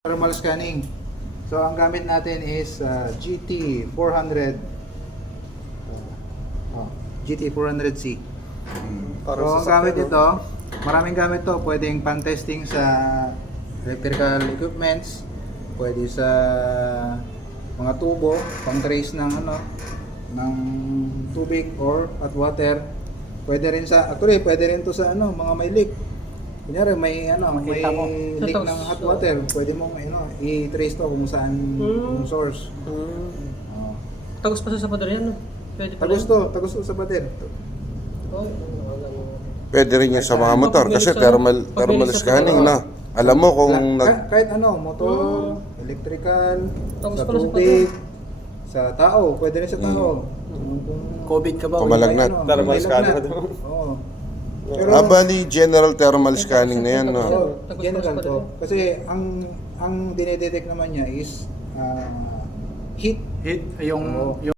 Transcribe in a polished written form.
Thermal scanning. So ang gamit natin is GT 400 GT 400C. So ang gamit ito, maraming gamit to. Pwedeng pan-testing sa electrical equipments, pwede sa mga tubo, pang-trace ng ng tubig or hot water. Pwede rin sa pwede rin to sa mga may leak. Kunyari may leak ng hot water, pwede mong i-trace to kung saan yung source. Tagos pa sa pader yan, no? Pwede pala Tagos to sa pader. Pwede rin yan sa mga motor kasi thermal scanning na. Alam mo kung kahit motor, electrical, Tagos sa pala sa tubig, sa tao, pwede rin sa tao. COVID ka ba? Kumalagnat. Thermal scanning. Oo. bali general thermal scanning na yan, no? General to. Kasi ang dinedetect naman niya is heat. Hit, yung